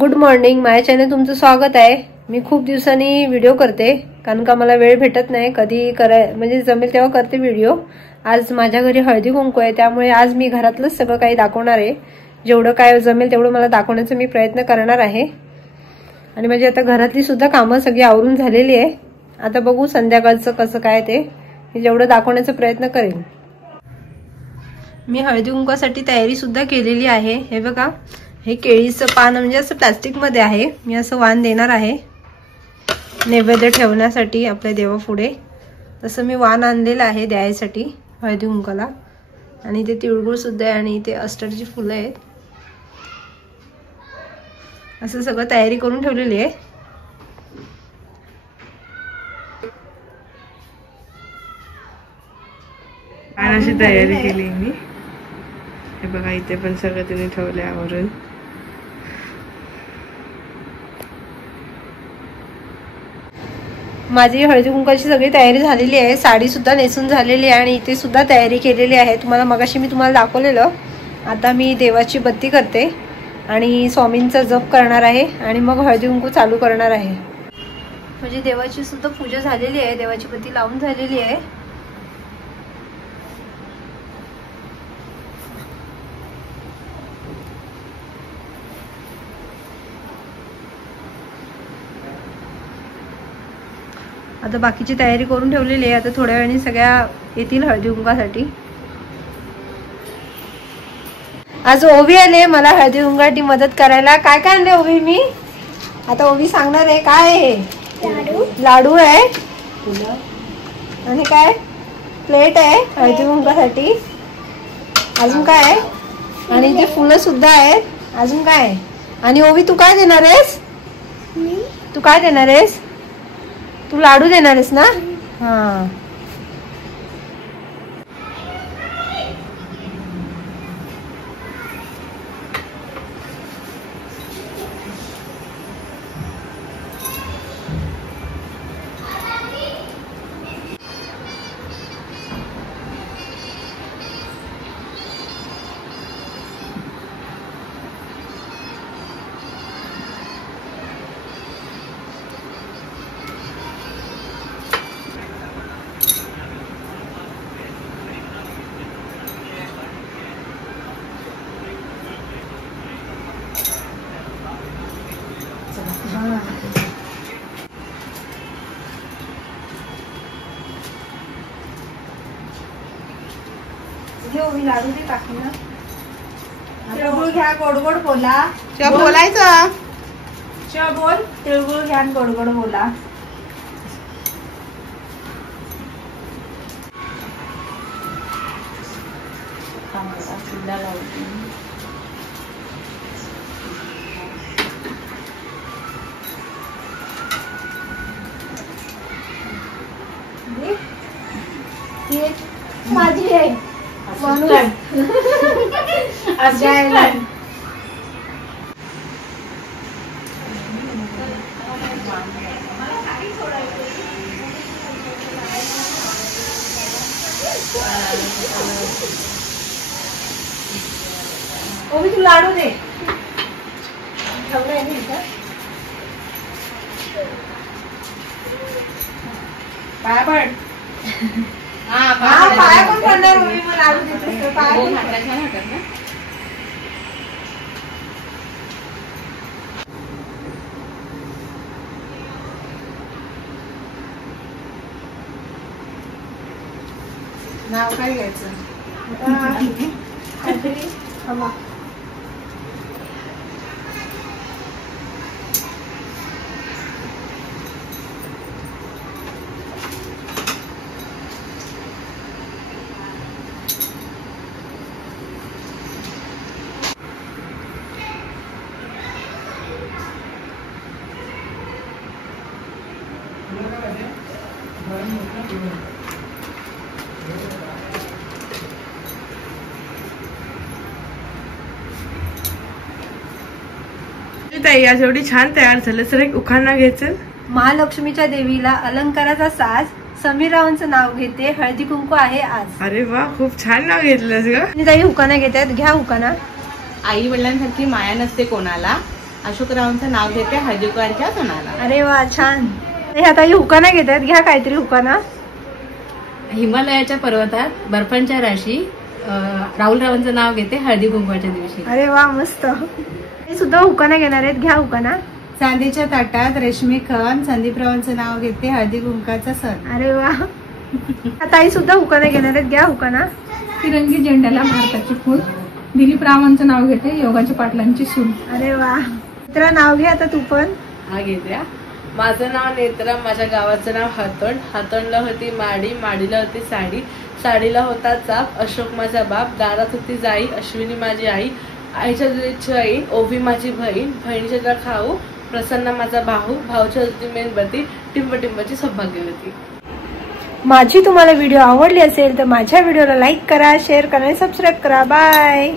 Good morning. माझ्या channel तुमचं स्वागत आहे. मी खूप दिवसांनी व्हिडिओ करते कारण का मला वेळ भेटत नाही. कधी म्हणजे जमेल तेव्हा करते व्हिडिओ. आज माझ्या घरी हळदी कुंकू आहे त्यामुळे आज मी घरातलंच सगळं काही दाखवणार आहे. जेवढं काय जमेल तेवढं मला दाखवण्याचा मी प्रयत्न करणार आहे. आणि म्हणजे आता घरातली सुद्धा कामं सगळी आवरून झालेली आहे. आता बघू संध्याकाळचं कसं काय ते मी जेवढं दाखवण्याचा प्रयत्न करेन. मी हळदी कुंकवासाठी तयारी सुद्धा केलेली आहे. हे बघा, हे केळीचं पान म्हणजे असं प्लास्टिक मध्ये आहे. मी असं वाण देणार आहे नैवेद्य ठेवण्यासाठी आपल्या देवापुढे. तसं मी वाण आणलेलं आहे द्यायसाठी हळदी कुंकवाला. आणि ते तिळगुळ सुद्धा आहे आणि ते अस्टरची फुलं आहेत. असं सगळं तयारी करून ठेवलेली आहे. अशी तयारी केली मी. हे बघा, इथे पण सगळं तिने ठेवले आवरून. माझी हळदी कुंकवाची सगळी तयारी झालेली आहे. साडी सुद्धा नेसून झालेली आहे आणि इथे सुद्धा तयारी केलेली आहे. तुम्हाला मगाशी मी तुम्हाला दाखवलेलं. आता मी देवाची बत्ती करते आणि स्वामींचा जप करणार आहे आणि मग हळदी कुंकू चालू करणार आहे. म्हणजे देवाची सुद्धा पूजा झालेली आहे. देवाची बत्ती लावून झालेली आहे. आता बाकीची तयारी करून ठेवलेली आहे. आता थोड्या वेळाने सगळ्या येतील हळदी कुंकवासाठी. आज ओवी आले मला हळदी कुंकवासाठी मदत करायला. काय काय आणले ओवी मी? आता ओवी सांगणार आहे. काय आहे? लाडू आहे आणि काय प्लेट आहे हळदी कुंकवासाठी. अजून काय आहे? आणि इथे फुलं सुद्धा आहेत. अजून काय आहे? आणि ओवी तू काय देणार आहेस? तू काय देणार आहेस? तू लाडू देणार आहेस ना? हा. लाडू दे टाकून. तिळगुळ घ्या, गोड गोड बोला. बोलायचं बोल. तिळगुळ घ्या, गोड गोड बोला. माझी आहे म्हणून ओवी तू लाडू दे. ठेवलंय मी इथं. पाया पड. पाया पण पडणार ओवी. मग लाडू देते पाया. नाव काय घ्यायचं? ताई आज एवढी छान तयार झालं. सर एक उखाणा घ्यायचं. महालक्ष्मीच्या देवीला अलंकाराचा साज. समीर रावांचं नाव घेते. हळदी कुंकू आहे आज. अरे वा, खूप छान नाव घेतलंस ग. ताई उखाणा घेतात. घ्या उखाणा. आई वडिलांसारखी माया नसते कोणाला. अशोकरावांचं नाव घेते हळदी कुंकवाच्या सणाला. अरे वा छान. हे आता हुकाना घेतात, घ्या काहीतरी हुकाना. हिमालयाच्या पर्वतात बर्फांच्या राशी राहुलरावांचं नाव घेते हळदी कुंकवाच्या दिवशी. अरे वा मस्त. हे सुद्धा हुकाना घेणार आहेत, घ्या हुकाना. चांदीच्या ताटात रेशमी खण संदीपरावांचं नाव घेते हळदी कुंकवाचा सण. अरे वा. ताई सुद्धा हुकाना घेणार आहेत, घ्या हुकाना. तिरंगी झेंड्याला भारताची फूल दिलीपरावांचं नाव घेते योगाच्या पाटलांची सून. अरे वा. मित्रा नाव घे आता तू पण. हा घेत्या. माझं नाव नेत्रा, माझ्या गावाचं नाव हातोंड, हातोंडला होती माडी, माडीला होती साडी, साडीला होता चाप, अशोक माझा बाप, दारात होती जाई, अश्विनी माझी आई, आईच्या दुधीची आई, ओवी माझी बहीण, बहिणीच्या तुला खाऊ, प्रसन्न माझा भाऊ, भाऊच्या दुधी मेणबत्ती, टिंबटिंबाची सौभाग्यवती. माझी तुम्हाला व्हिडिओ आवडली असेल तर माझ्या व्हिडिओला लाईक करा, शेअर करा आणि सबस्क्राईब करा. बाय.